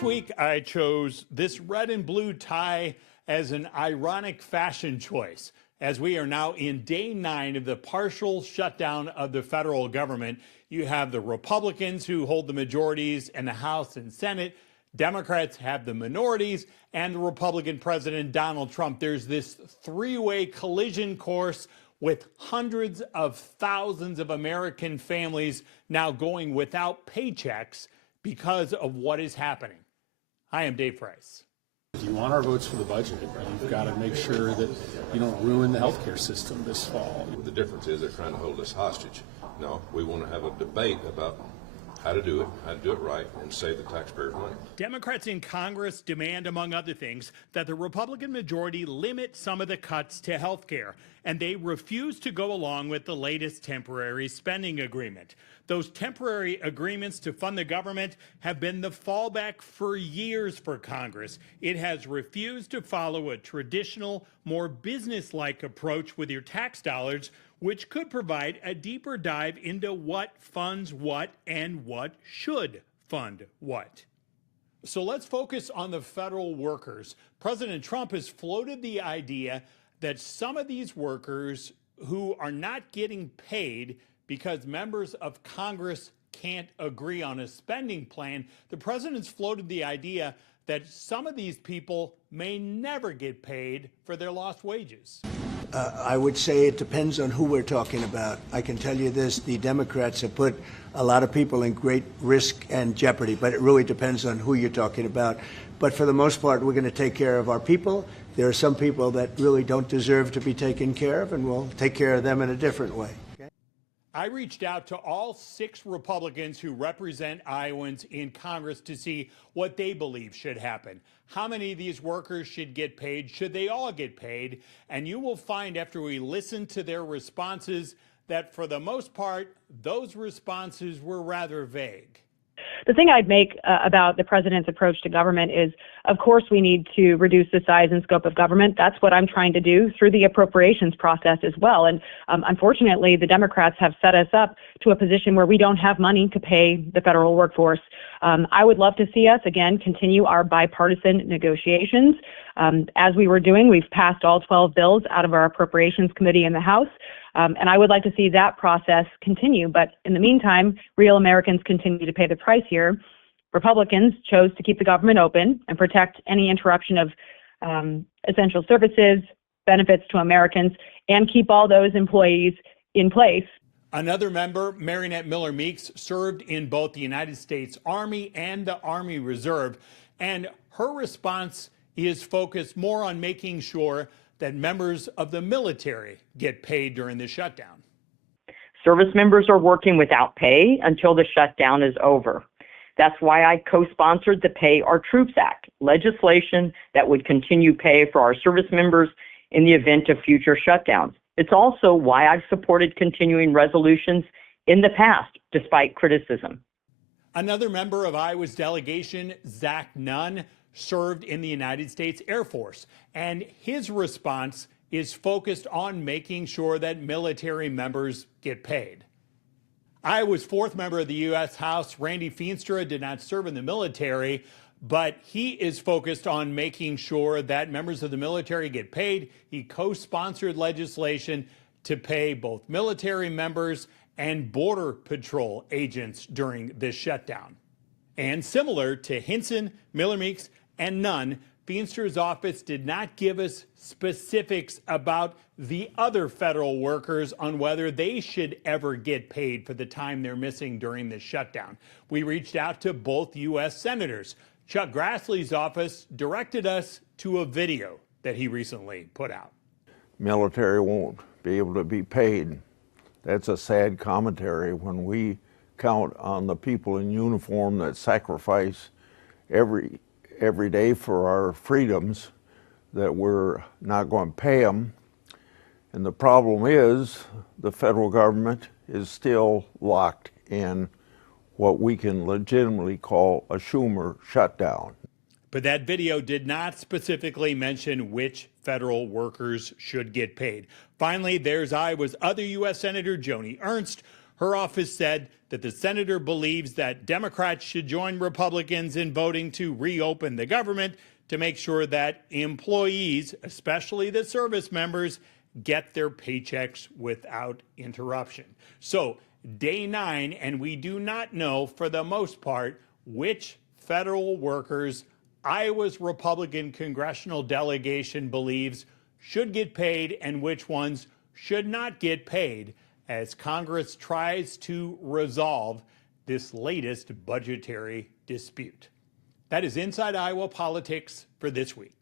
This week, I chose this red and blue tie as an ironic fashion choice, as we are now in day 9 of the partial shutdown of the federal government. You have the Republicans who hold the majorities in the House and Senate. Democrats have the minorities, and the Republican President Donald Trump. There's this three-way collision course with hundreds of thousands of American families now going without paychecks because of what is happening. I am Dave Price. If you want our votes for the budget, you've got to make sure that you don't ruin the healthcare system this fall. The difference is they're trying to hold us hostage. No, we want to have a debate about how to do it right, and save the taxpayers' money. Democrats in Congress demand, among other things, that the Republican majority limit some of the cuts to health care, and they refuse to go along with the latest temporary spending agreement. Those temporary agreements to fund the government have been the fallback for years for Congress. It has refused to follow a traditional, more business-like approach with your tax dollars, which could provide a deeper dive into what funds what and what should fund what. So let's focus on the federal workers. President Trump has floated the idea that some of these workers who are not getting paid because members of Congress can't agree on a spending plan, the president's floated the idea that some of these people may never get paid for their lost wages. I would say it depends on who we're talking about. I can tell you this, the Democrats have put a lot of people in great risk and jeopardy, but it really depends on who you're talking about. But for the most part, we're going to take care of our people. There are some people that really don't deserve to be taken care of, and we'll take care of them in a different way. I reached out to all 6 Republicans who represent Iowans in Congress to see what they believe should happen. How many of these workers should get paid? Should they all get paid? And you will find after we listen to their responses that for the most part, those responses were rather vague. The thing I'd make about the president's approach to government is, of course, we need to reduce the size and scope of government. That's what I'm trying to do through the appropriations process as well. And unfortunately, the Democrats have set us up to a position where we don't have money to pay the federal workforce. I would love to see us, again, continue our bipartisan negotiations. As we were doing, we've passed all 12 bills out of our Appropriations Committee in the House. And I would like to see that process continue. But in the meantime, real Americans continue to pay the price here. Republicans chose to keep the government open and protect any interruption of essential services, benefits to Americans, and keep all those employees in place. Another member, Marinette Miller Meeks, served in both the United States Army and the Army Reserve. And her response is focused more on making sure that members of the military get paid during the shutdown. Service members are working without pay until the shutdown is over. That's why I co-sponsored the Pay Our Troops Act, legislation that would continue pay for our service members in the event of future shutdowns. It's also why I've supported continuing resolutions in the past, despite criticism. Another member of Iowa's delegation, Zach Nunn, served in the United States Air Force, and his response is focused on making sure that military members get paid. Iowa's 4th member of the U.S. House, Randy Feenstra, did not serve in the military, but he is focused on making sure that members of the military get paid. He co-sponsored legislation to pay both military members and Border Patrol agents during this shutdown. And similar to Hinson, Miller Meeks, and Nunn, Feenstra's office did not give us specifics about the other federal workers on whether they should ever get paid for the time they're missing during this shutdown. We reached out to both U.S. senators. Chuck Grassley's office directed us to a video that he recently put out. Military won't be able to be paid. That's a sad commentary when we count on the people in uniform that sacrifice every day for our freedoms, that we're not going to pay them. And the problem is the federal government is still locked in what we can legitimately call a Schumer shutdown. But that video did not specifically mention which federal workers should get paid. Finally, there's Iowa's other U.S. Senator, Joni Ernst. Her office said that the senator believes that Democrats should join Republicans in voting to reopen the government to make sure that employees, especially the service members, get their paychecks without interruption. So, day 9, and we do not know for the most part which federal workers Iowa's Republican congressional delegation believes should get paid and which ones should not get paid as Congress tries to resolve this latest budgetary dispute. That is Inside Iowa Politics for this week.